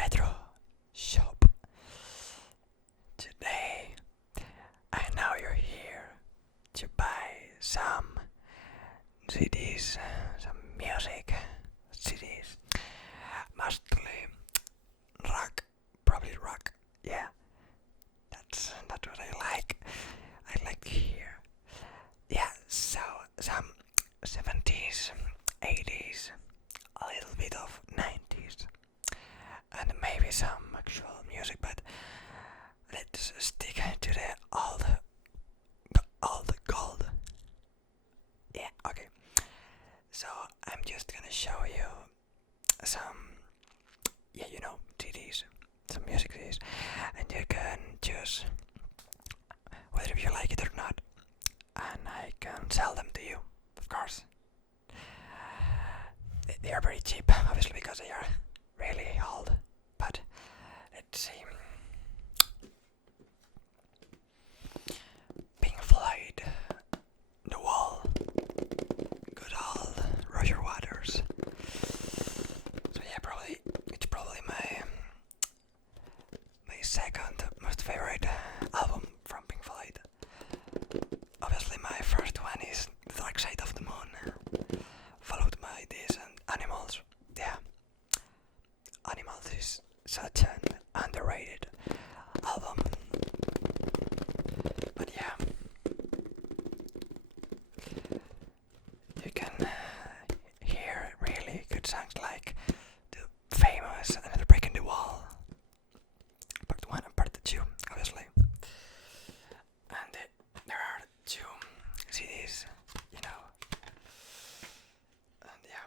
retro shop. Today, I know you're here to buy some CDs, some music CDs, mostly rock, probably rock. Yeah, that's what I like. I like to hear. Yeah, so some 70s, 80s, a little bit of 90s, and maybe some actual music, but let's stick to the old gold. Yeah, okay. So I'm just gonna show you some, CDs, some music CDs, and you can choose whether you like it or not, and I can sell them to you, of course. They are very cheap, obviously, because they are really old, but let's see. Pink Floyd, The Wall, good old Roger Waters. So yeah, it's probably my second most favorite album from Pink Floyd. Obviously, my first one is The Dark Side of the Moon, followed by this and Animals. Yeah, Animals is such an underrated album. But yeah, you can hear really good songs like the famous Another Break in the Wall, Part 1 and Part 2, obviously. And there are two CDs, and yeah.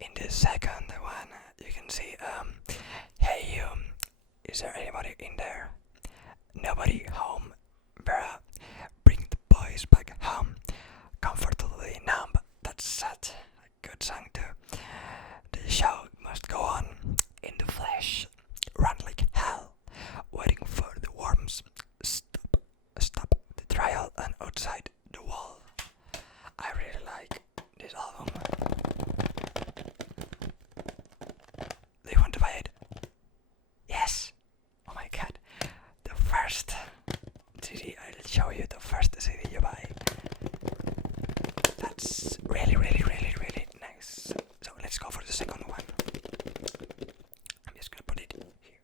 In the second one, you can see, hey you, is there anybody in there? Nobody home, Vera, bring the boys back home, comfortably numb. That's such a good song too. The show must go on, in the flesh, run like hell, waiting for the worms, stop the trial and outside the wall. I really like this album. Do you want to buy it? Yes! Oh my god. The first CD, I'll show you the first CD you buy. That's really, really, really, really nice. So let's go for the second one. I'm just gonna put it here.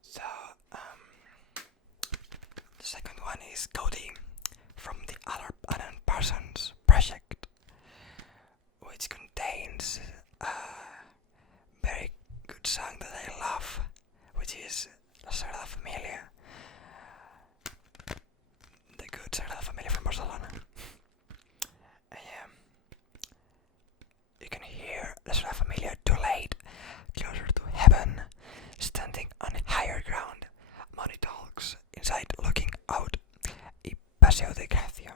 So, the second one is Cody from the Alan Parsons Project, which contains a very good song that I love, which is La Sagrada Familia, the good Sagrada Familia from Barcelona. You can hear La Sagrada Familia too late, closer to heaven, standing on higher ground. Money talks, inside looking out, y Paseo de Gracia.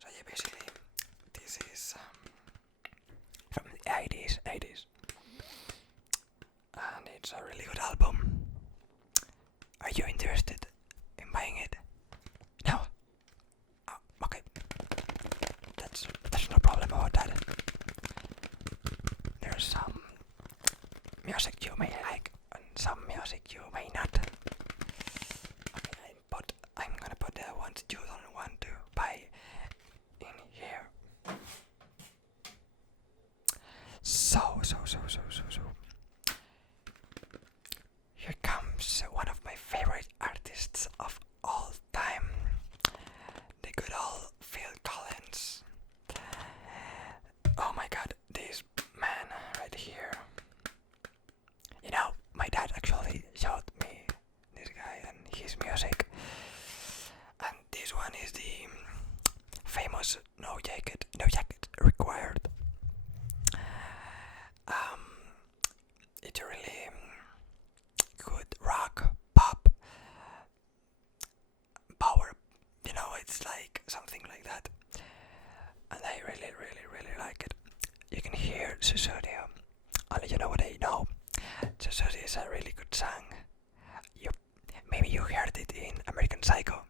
So yeah, basically, this is from the 80s, and it's a really good album. Are you interested in buying it? No? Oh, okay. There's no problem about that. There's some music you may like and some music you may not. Okay, I'm gonna put the ones you don't want to buy in here. So. Here comes one of my favorite artists of all time, the good old Phil Collins. Oh my god, this man right here. My dad actually showed me this guy and his music. And this one is the famous No Jacket Required. It's a really good rock, pop, power, it's like something like that. And I really, really, really like it. You can hear Susudio. Only you know what I know. Susudio is a really good song. Maybe you heard it in American Psycho.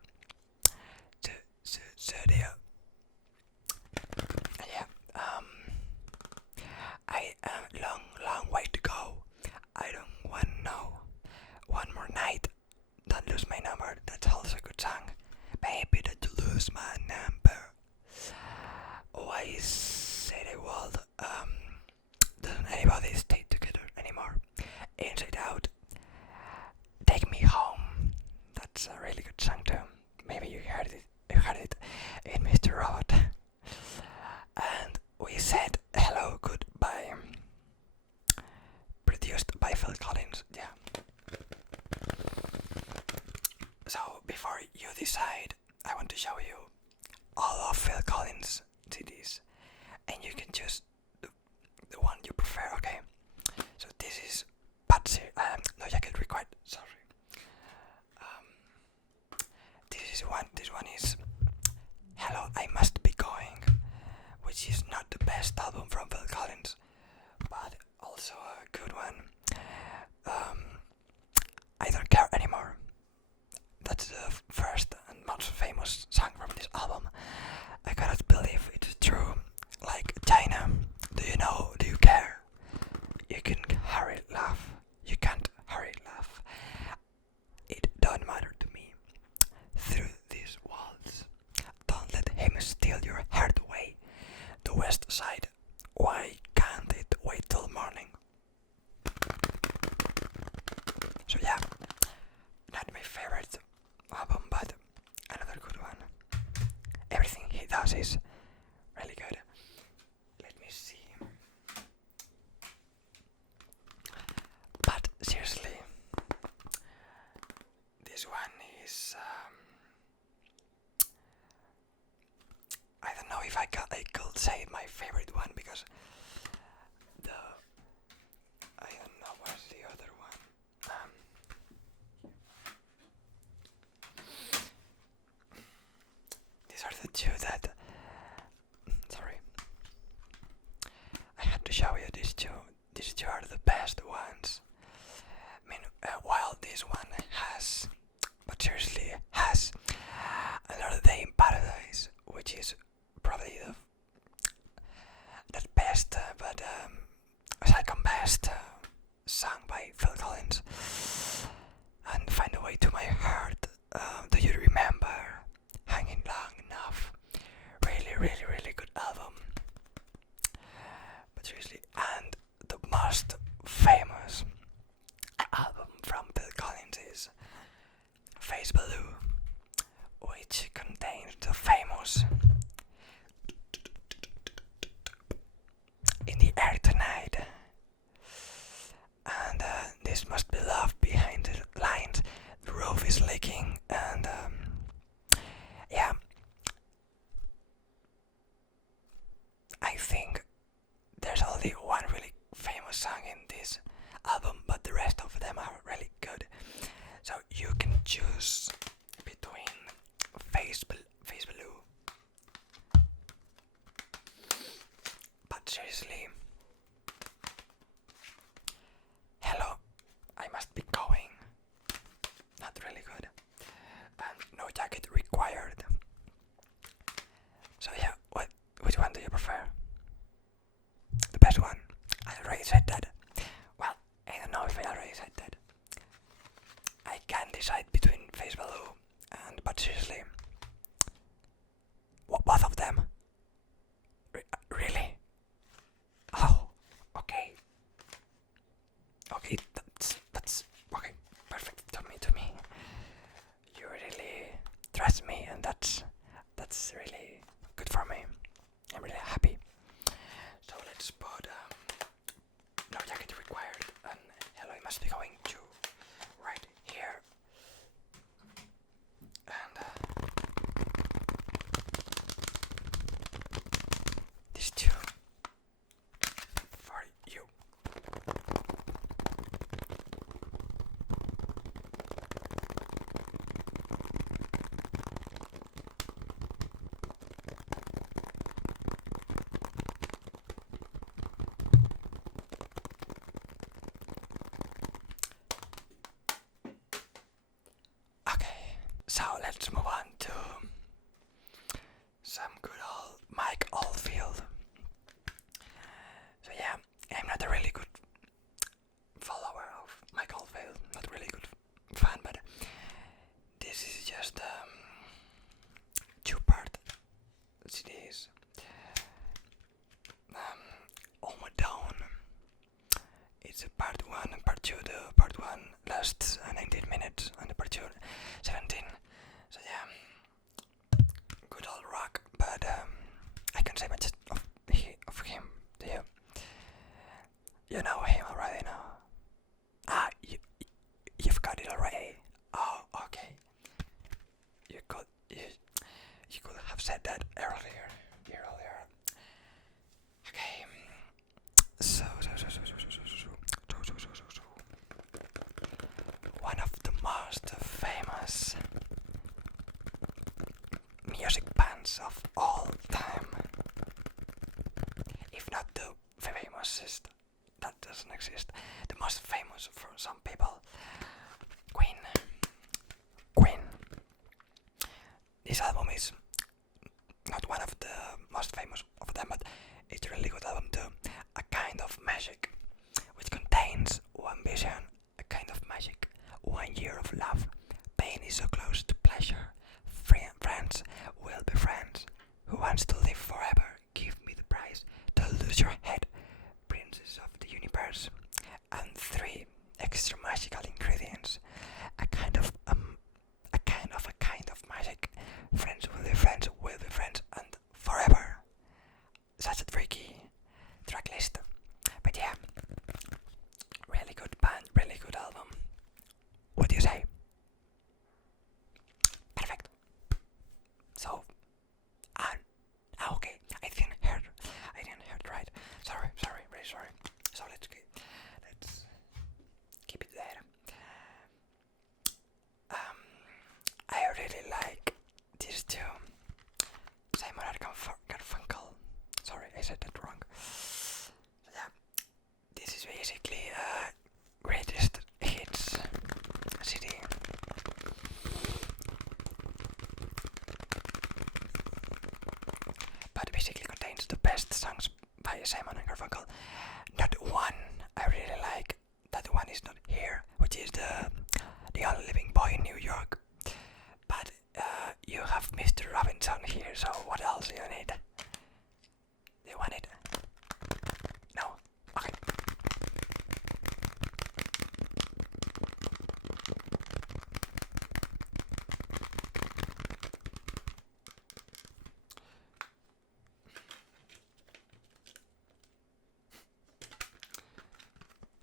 Susudio. Yeah. I want to show you all of Phil Collins CDs, and you can choose the one you prefer. Okay. So this is Patsy. No jacket required. Sorry. This is one. This one is Hello, I Must Be Going, which is not the best album from Phil Collins, but also a good one. I Don't Care Anymore. That's the first and most famous song from this album. I cannot believe it's true. Like China, do you know? Do you care? You can hurry laugh. You can't hurry laugh. It don't matter to me. Through these walls, don't let him steal your heart away. The West Side. Why can't it wait till morning? So yeah, not my favorite album, but another good one. Everything he does is really good. Let me see. But seriously, this one is I don't know if I could say my favorite one, because I don't know what's the other one. These are the two that. Sorry, I had to show you these two. These two are the best ones. I mean, while this one has, but seriously has, Another Day in Paradise, which is probably the best, but second best song by Phil Collins. And Find a Way to My Heart. Do you remember? Hanging Long Enough. Really, really, really good album. But seriously, and the most famous album from Phil Collins is Face Blue, which contains the famous In the Air Tonight. And this must be love behind the lines. The roof is leaking, and yeah, I think there's only one really famous song in this album, but the rest of them are really good. So you can choose between Face Blue. But seriously, Hello, I Must Be Going. Not really good. And No Jacket Required. So yeah, which one do you prefer? The best one. I already said that. Well, I don't know if I already said that. I can't decide between Face Blue and, but seriously, both of them. Really? Oh, okay. Okay, that's okay. Perfect to me. You really trust me, and that's really good for me. I'm really happy. So let's put No Jacket Required and Hello, I Must Be Going to right here. And these two for you. Okay, so let's move on to some good old Mike Oldfield. So yeah, I'm not a really good follower of Mike Oldfield, not really good fan, but this is just two-part CDs. Almost Down. It's a part 1 and part 2. The part 1 lasts 19 minutes and the part 2 17. So yeah, good old rock, but I can say much of him to you. You know him already now. You've got it already. Oh, okay. You said that earlier. Okay. So. One of the most famous music bands of all time. If not the famousest, that doesn't exist. The most famous for some people. Queen. This album is not one of the most famous of them, but it's a really good album too. A kind of magic, which contains one vision, a kind of magic, 1 year of love. Pain is so close to pleasure. Friends will be friends. Who wants to live forever? Give me the prize. Don't lose your head. Princess of the universe. And 3 extra magical ingredients. A kind of magic. Friends will be friends, and forever. Such a tricky track list. But yeah, really good band, really good album. What do you say? Perfect. So, okay, I didn't hear right. Sorry, very sorry. So let's keep it there. I really like these two. Simon and Garfunkel. Sorry, I said that wrong. But yeah, this is basically greatest hits CD. But basically contains the best songs by Simon and Garfunkel. Not one I really like. That one is not here, which is the only living boy in New York. But you have Mr. Robinson here, so what else do you need? Do you want it? No? Okay.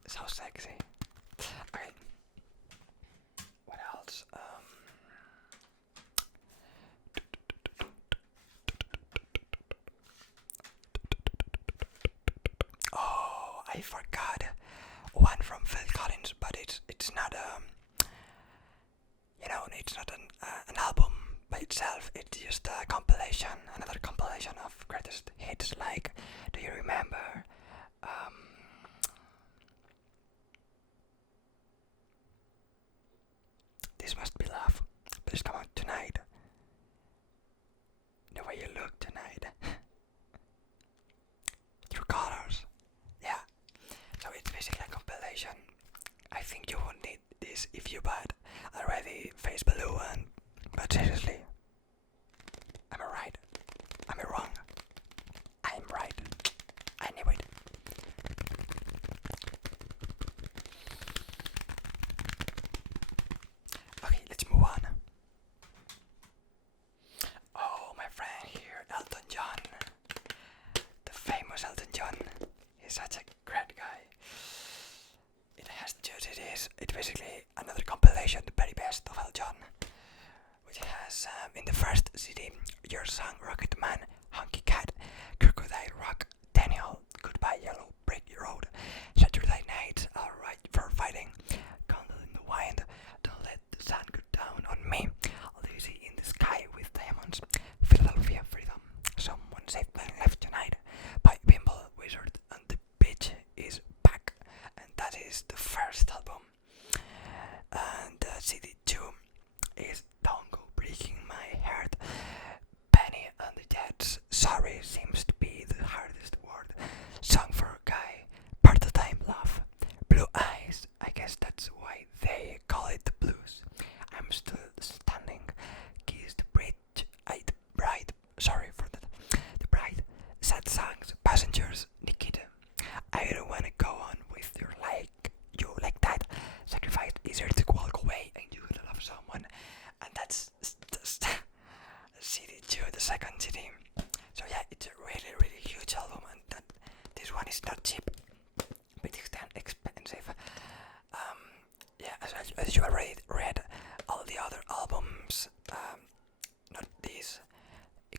So sexy. Okay. What else? Oh, I forgot one from Phil Collins, but it's not it's not an album by itself. It's just a compilation, another compilation of greatest hits. Like, do you remember? This must be love. Please come out tonight. The way you look tonight. Your colors. Yeah. So it's basically a compilation. I think you won't need this if you bought already Face Blue but seriously. Am I right? Am I wrong? I'm right. I knew it. Okay, let's move on. Oh, my friend here, Elton John. The famous Elton John. He's such a great guy. It has just it's basically another compilation, the very best of Elton John, which has in the first CD, Your Song, Rocket Man, Honky Cat, Crocodile Rock, Daniel, Goodbye Yellow Brick Road, Saturday Night, Alright for Fighting, Candle in the Wind, Don't Let the Sun Go Down on Me, Lazy in the Sky with Diamonds, Philadelphia Freedom, Someone Saved My Life Tonight, by Pimple Wizard, and The Bitch is Back. And that is the first album. And CD 2 is Don't Go Breaking My Heart. Penny and the Jets. Sorry seems to be the hardest word. Song for a Guy. Part-time Love. Blue Eyes. I guess that's why they call it the blues. I'm Still Standing. Kiss the Bridge. The Bride. Sorry for that. The Bride. Sad Songs. Passengers. Nikita. I don't wanna go on with you like that. Sacrifice easier to walk away and you will love someone. And that's just CD 2, the second CD. So yeah, it's a really, really huge album, and this one is not cheap, but it's expensive. Yeah, as you already read, all the other albums, not these,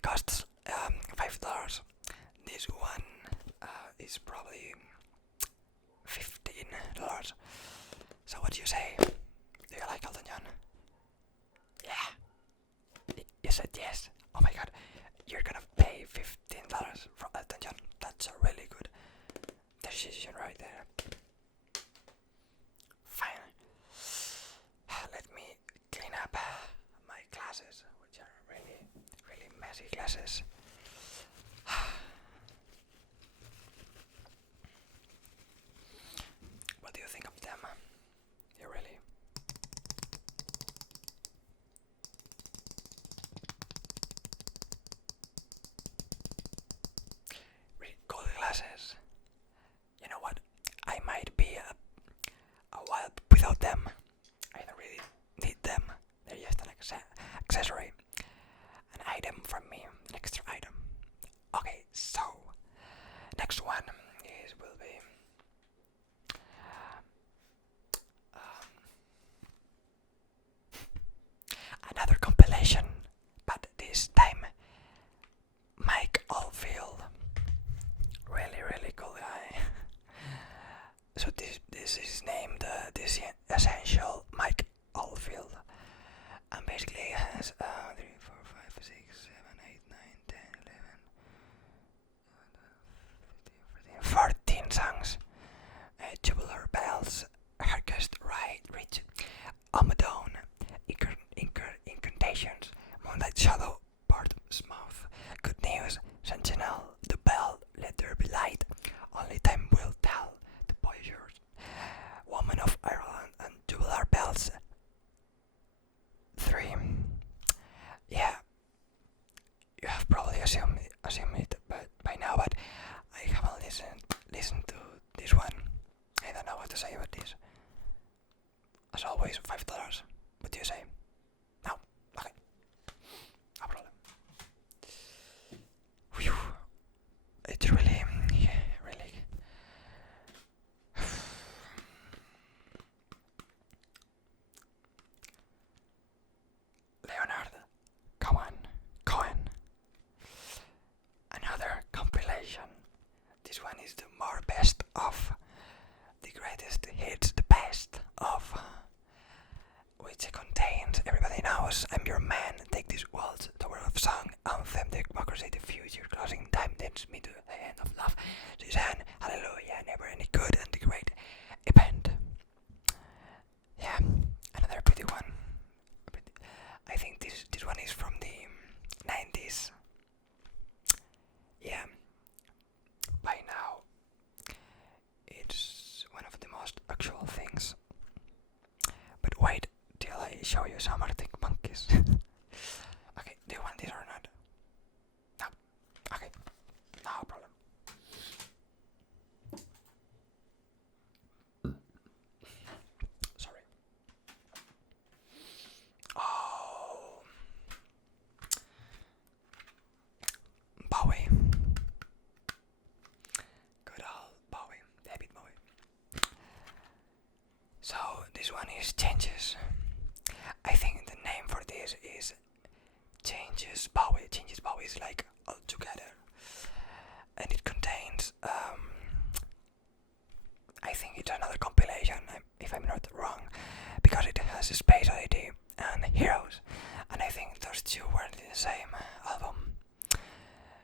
costs $5. This one is probably $15. So what do you say? Do you like Elton John? Yeah. You said yes. Oh my god. You're gonna pay $15 for Elton John. That's a really good decision right there. Fine. Let me clean up my glasses, which are really, really messy glasses. What do you think of them? You really? Really cool glasses. You know what? I might be a while without them. I don't really need them. They're just an accessory. An item from me. An extra item. Okay, so next one will be another compilation, but this time Mike Oldfield. Really, really cool guy. So this is named this essential Mike Oldfield, and basically it has 3, 4, 5, 6, 7, 8, 9, 10, 11, 14 songs. Tubular Bells, Harkest Right, Rich, Amadone, Incantations, Moonlight Shadow, Part Smooth, Good News, Sentinel, The Bell, Let There Be Light, Only Time Will Tell, The Voyagers, Woman of Ireland, and Tubular Bells 3. Yeah, you have probably assumed it by now, but I haven't listened to this one. I don't know what to say about this. As always, $5. What do you say? No? Okay. No problem. Whew. It's really, really... Leonard Cohen. Another compilation. This one is the more best of. The greatest hits, the best of, which contains Everybody Knows, I'm Your Man, Take This Waltz, Tower of Song, Anthem, Democracy, The Future, Closing Time, Dance Me to the End of Love, Suzanne, Hallelujah, Never Any Good, and The Great Event. Yeah, another pretty one. I think this one is from the 90s. Yeah, by now it's one of the most actual things. But wait till I show you some Arctic Monkeys. Okay, do you want this or not? No. Okay, no problem. Sorry. Oh, Bowie. Good old Bowie, David Bowie. So this one is Changes. I think the name for this is Changes Bowie. Changes Bowie is like all together, and it contains I think it's another compilation, if I'm not wrong, because it has Space Oddity and Heroes, and I think those two weren't in the same album.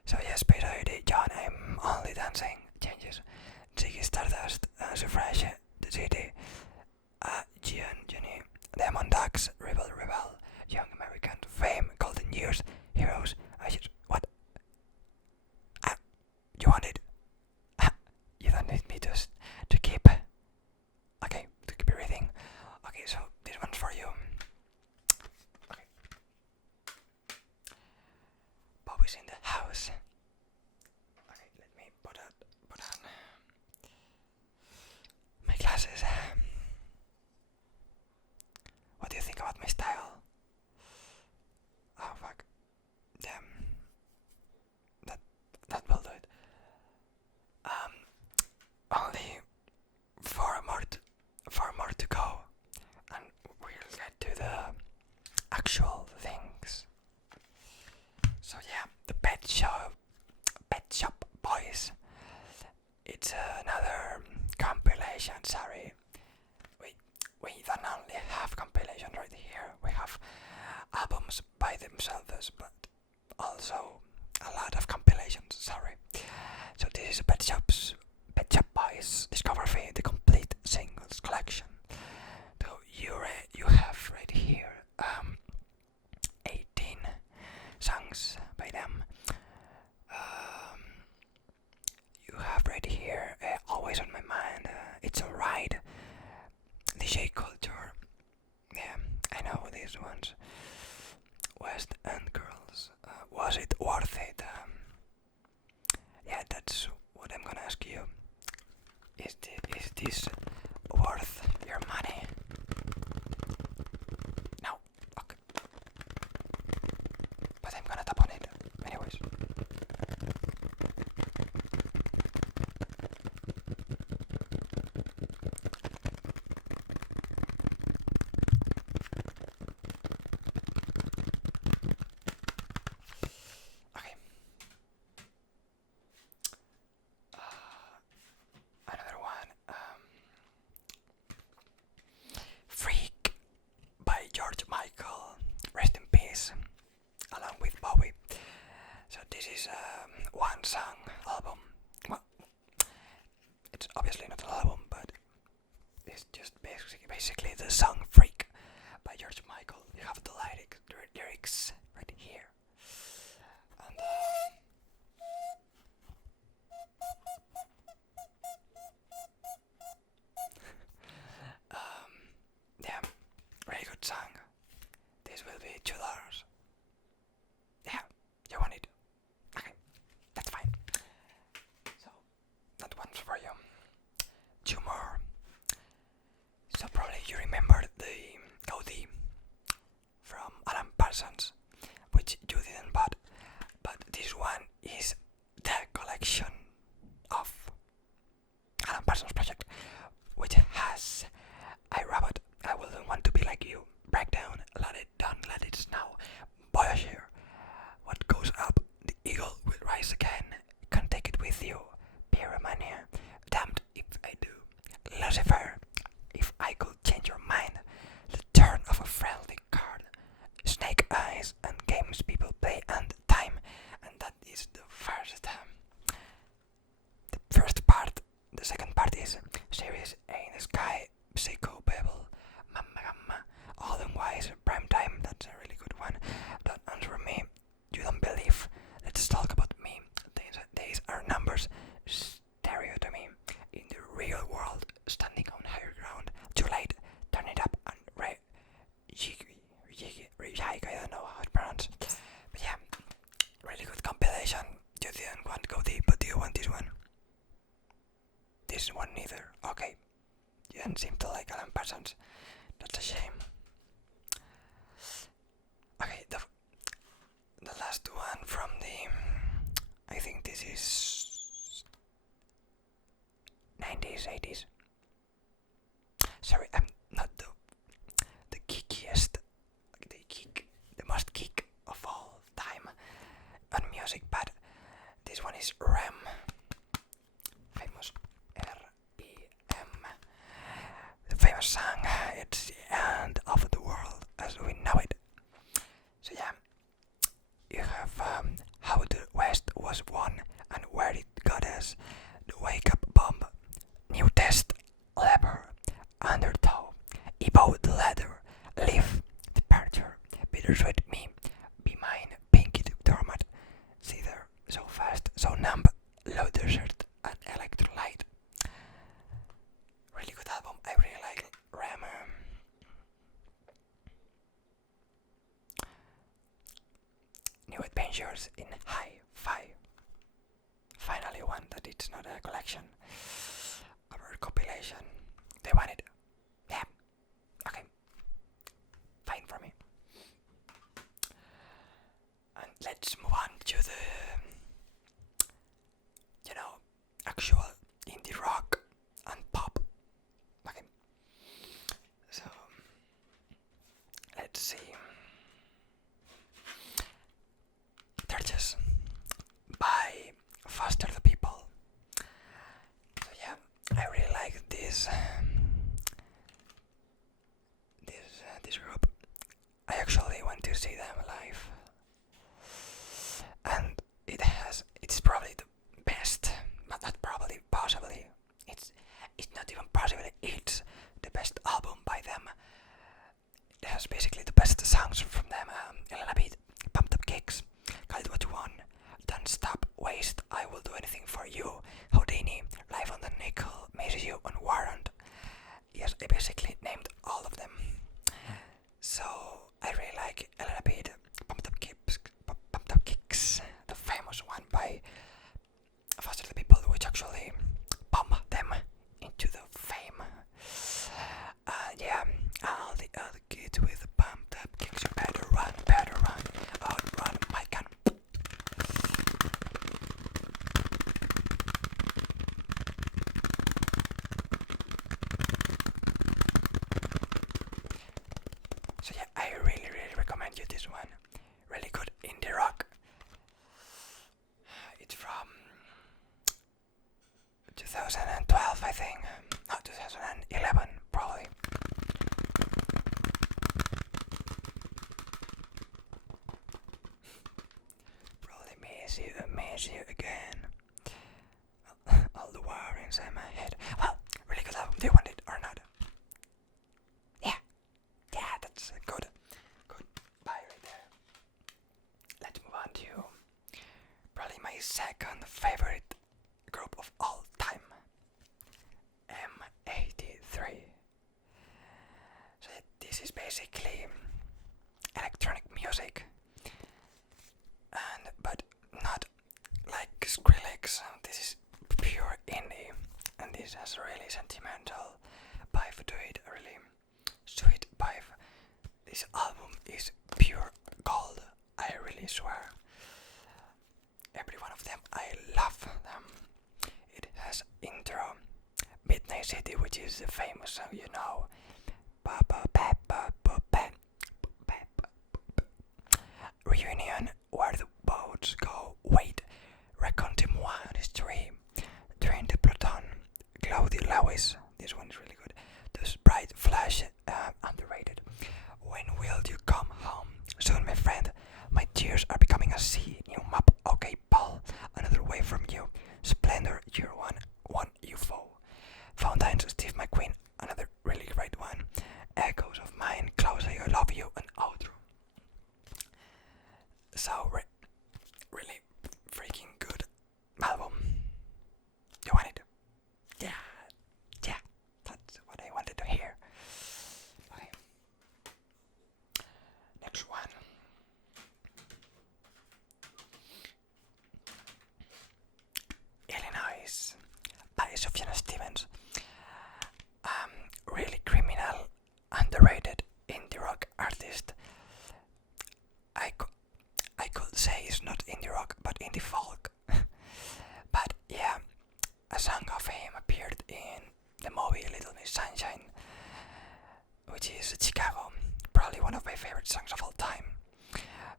So yeah, Space Oddity, John, I'm Only Dancing, Changes, Ziggy Stardust, Suffrage, The City, Jenny, Demon Ducks, Rebel, Young American, Fame, Golden Years, Heroes, what? You want it? You don't need me to keep. Okay, to keep reading. Okay, so this one's for you. Okay. Bobby's in the house. Okay, let me put on my glasses. What do you think about my style? Oh fuck. Damn. That will do it. Only four more to go, and we'll get to the actual things. So yeah, the Pet Shop Boys. It's another compilation. Sorry, we don't only have compilation right here. We have albums by themselves, but also a lot of compilations. Sorry. So this is a Pet Shop Boys discography, the complete singles collection. So you have right here 18 songs by them. You have right here Always on My Mind. It's Alright. DJ Culture. Yeah, I know these ones. West End Girls. Was it worth it? Yeah, that's what I'm gonna ask you. Is this worth your money? No. Okay. But I'm gonna tap on it anyways. Okay. Another one. Freak by George Michael. Rest in peace. Along with Bowie. So this is one song album. Well, it's obviously not an album, but it's just basically the song Freak by George Michael. You have the lyrics right here. And yeah, really good song. This will be $2. Yeah, you want it? Okay, that's fine. So that one's for you. Two more. So probably you remember the OD from Alan Parsons, which you didn't but this one is the collection of Alan Parsons Project, which has I Robot, I Wouldn't Want to Be Like You, Breakdown, Let It Down, Let It Snow, Voyager, What Goes Up, The Eagle Will Rise Again, Can't Take It With You, Pyromania, Damned If I Do, Lucifer, If I Could Change Your Mind, The Turn of a Friendly Card, Snake Eyes, and Games People Play, and Time. And that is the first part. The second part is Series A in the Sky, Psycho Babel, Mamma Gamma, All in Wise, Prime Time. That's a really good one. Don't answer me. You don't believe. Let's talk about me. These are numbers. Stereotomy. In the real world, standing on higher ground. Too late. Turn it up and I don't know how to pronounce. But yeah, really good compilation. You didn't want to go deep, but do you want this one? This one neither. Okay. You didn't seem to like Alan Parsons. That's a shame. Okay, the last one from I think this is 90s, 80s. Sorry, I'm not the geekiest, the most geek of all time on music, but this one is REM, famous REM, the famous song. It's the end of the world as we know it. So yeah, you have How the West Was Won and Where It Got Us, The Wake Up Bomb, New Test, Leper, Undertow, Evo the Leather, Leaf, Departure, Bittersweet Me, Be Mine, Pinky Dormant, Cedar, So Fast, So Numb, Low Desert, and Electrolyte. Really good album. I really like REM. New Adventures in Hi-Fi. Finally one that it's not a collection or a compilation. They want it. Yeah. Okay. Fine for me. And let's move on to the, actual indie rock and pop. Okay. So, let's see. 30 messages by Foster the People. So yeah, I really like this group. I actually went to see them live, and it's probably the best, but not probably, possibly. It's not even possibly. It's the best album by them. It has basically the best songs from them. A little bit, Pumped Up Kicks, Call It What You Want, Don't Stop, Waste, I Will Do Anything For You, Houdini, Life on the Nickel, Miss You, and Warrant. Yes, I basically named all of them. So I really like a little bit Pumped Up Kicks, the famous one by Foster the People, which actually pumped them into the fame. Yeah, all the other kids with pumped up kicks, you better run, outrun my gun. So yeah, I really recommend you this one. Really good indie rock. It's from 2012, I think. Not 2011, probably. Probably miss you again. All the war inside my head. Well, really good album. Do you want it or not? Yeah, that's good. Good. Bye right there. Let's move on to probably my second favorite group of all time, M83. So this is basically electronic music, but not like Skrillex. This is pure indie, and this has a really sentimental vibe to it, a really sweet vibe. This album is pure gold, I really swear. Every one of them, I love them. It has intro, Midnight City, which is the famous song, you know. Reunion, Where the Boats Go, Wait, Raconte-moi une History, Train to Pluton, Claudia Lewis, this one is really good. The Bright Flash, underrated. When Will You Come Home? Soon, my friend, my tears are becoming a sea. New map, okay, Paul, another way from you. Splendor, Year One UFO. Fountains, Steve McQueen, another really great one. Echoes of Mine, Closer, I Love You, and outro. So, really freaking good album. You want it? Yeah, that's what I wanted to hear. Okay. Next one. Illinois by Sufjan Stevens. Really criminal, underrated indie rock artist. I could say it's not indie rock, but indie folk. But yeah, a song of him appeared in the movie Little Miss Sunshine, which is Chicago, probably one of my favorite songs of all time.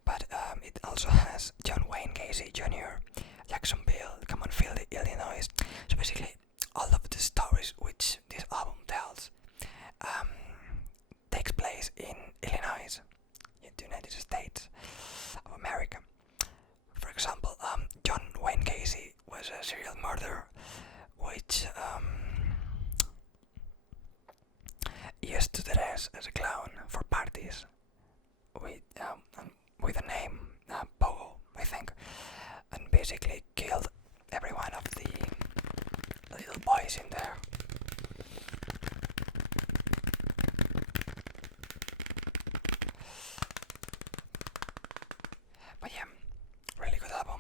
But it also has John Wayne Gacy Jr., Jacksonville, Come on Feel the Illinois. So basically, all of the stories which this album tells takes place in Illinois, in the United States of America. For example, John Wayne Gacy was a serial murderer, which used to dress as a clown for parties with a name, Pogo, I think, and basically killed every one of the little boys in there. But yeah, really good album.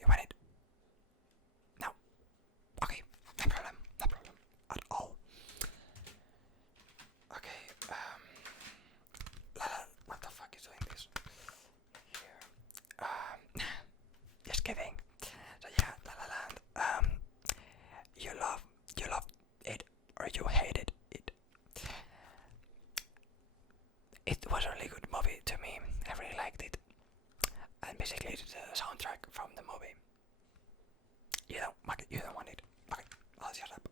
You want it? No. Okay, no problem at all. Okay, what the fuck is doing this? Here. Just kidding. So yeah, La La Land. You love from the movie. You don't want it. Okay, I'll shut up.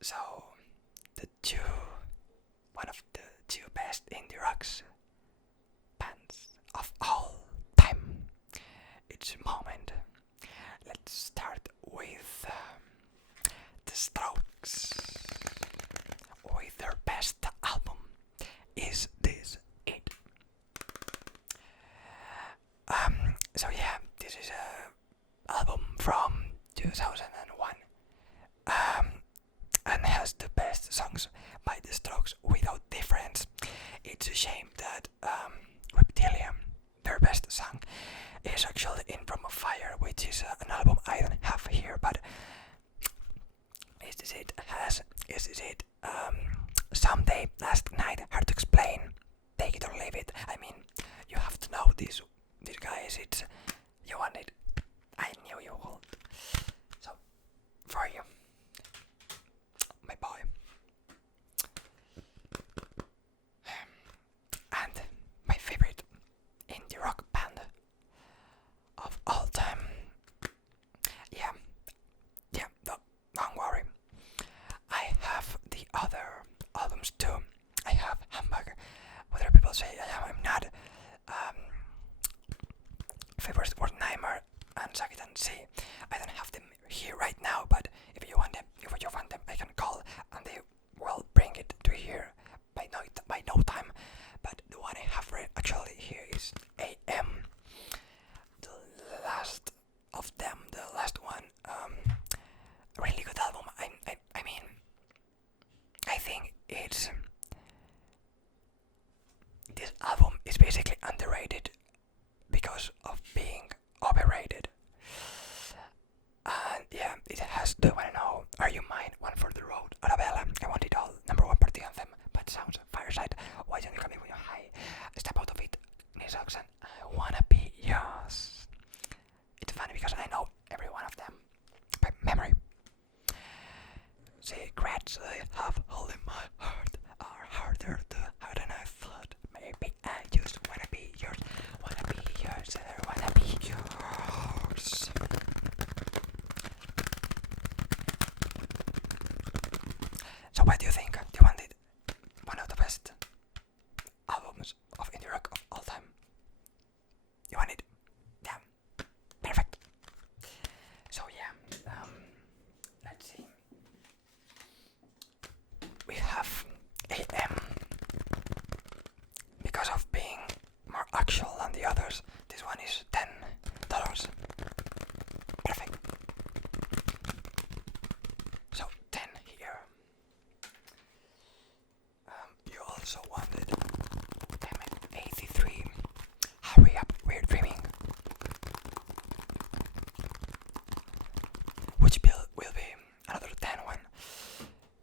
So, one of the two best indie rocks bands of all time. It's a moment. Let's start with the Strokes. With their best album, Is This It? So yeah, this is a album from 2001, and has the best songs by the Strokes without difference. It's a shame that Reptilium, their best song, is actually In From a Fire, which is an album I don't have here, but Is This It has Is This It? Someday, Last Night, Hard to Explain, Take It or Leave It. I mean, you have to know these guys. It's you want it. I knew you would. So for you, my boy. And my favorite indie rock band of all time. Yeah, don't worry. I have the other albums too. I have Hamburger. Whether people say I'm not. First was Nightmare and Suck It and See. I don't have them here right now, but if you want them, I can call and they will bring it to here by no time. But the one I have actually here is AM. The last of them, the last one. Really good album. I mean, I think it's this album is basically underrated because of being overrated. And yeah, it has the one I know, Are You Mine, One for the Road, Arabella, I Want It All, number one party anthem, Bad Sounds, Fireside, Why Don't You Come In When You're High, Step Out of It, Nils Oxen, I Wanna Be Yours. It's funny because I know every one of them by memory. Secrets I have all in my heart are harder to hide than I thought. Maybe I just wanna be yours, wanna be yours, I wanna be yours. So what do you think? Do you want it? One of the best albums of indie rock of all time. You want it? Yeah, perfect. So yeah, let's see. We have AM. Because of being more actual than the others, this one is $10. Perfect. So 10 here. You also wanted M83. Hurry up, we're dreaming. Which bill will be another 10 one.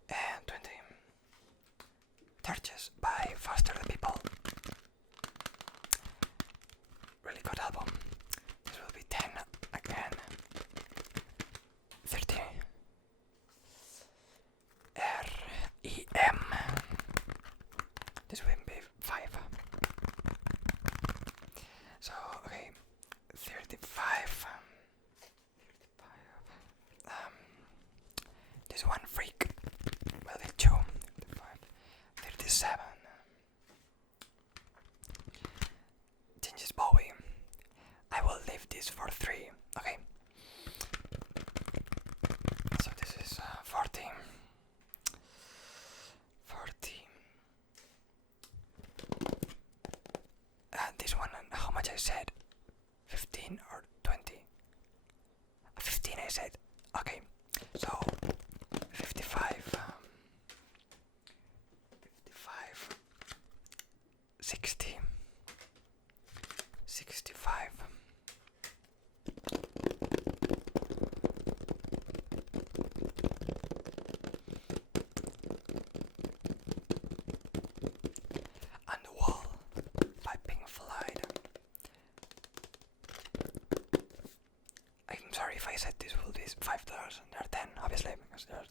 And 20. Churches by Foster the People. Really good album. This will be 10 again. 30. REM. This will be 5. So, okay. 35. This one, Freak, will be 2. 35. 37. Changes Bowie. I will leave this for 3. Okay. So this is 40. 40. This one, how much I said? 15 or 20? 15 I said. Okay. So 55. 55. 60. 65. 5 stars. There are 10, obviously, because there are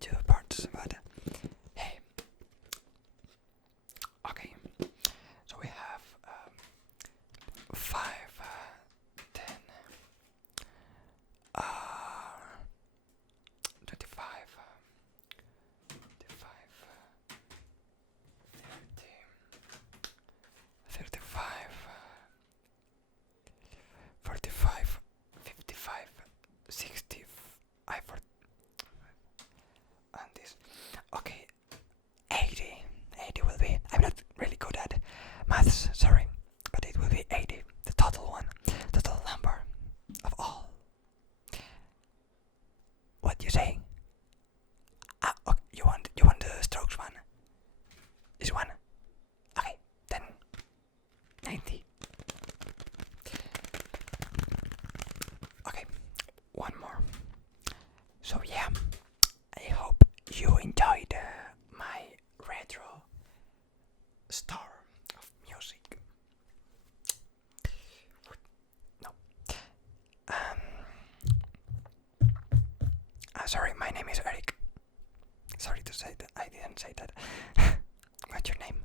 two parts. But hey, okay. So we have 5 So yeah, I hope you enjoyed my retro star of music. No. Sorry, my name is Eric. Sorry to say that I didn't say that. What's your name?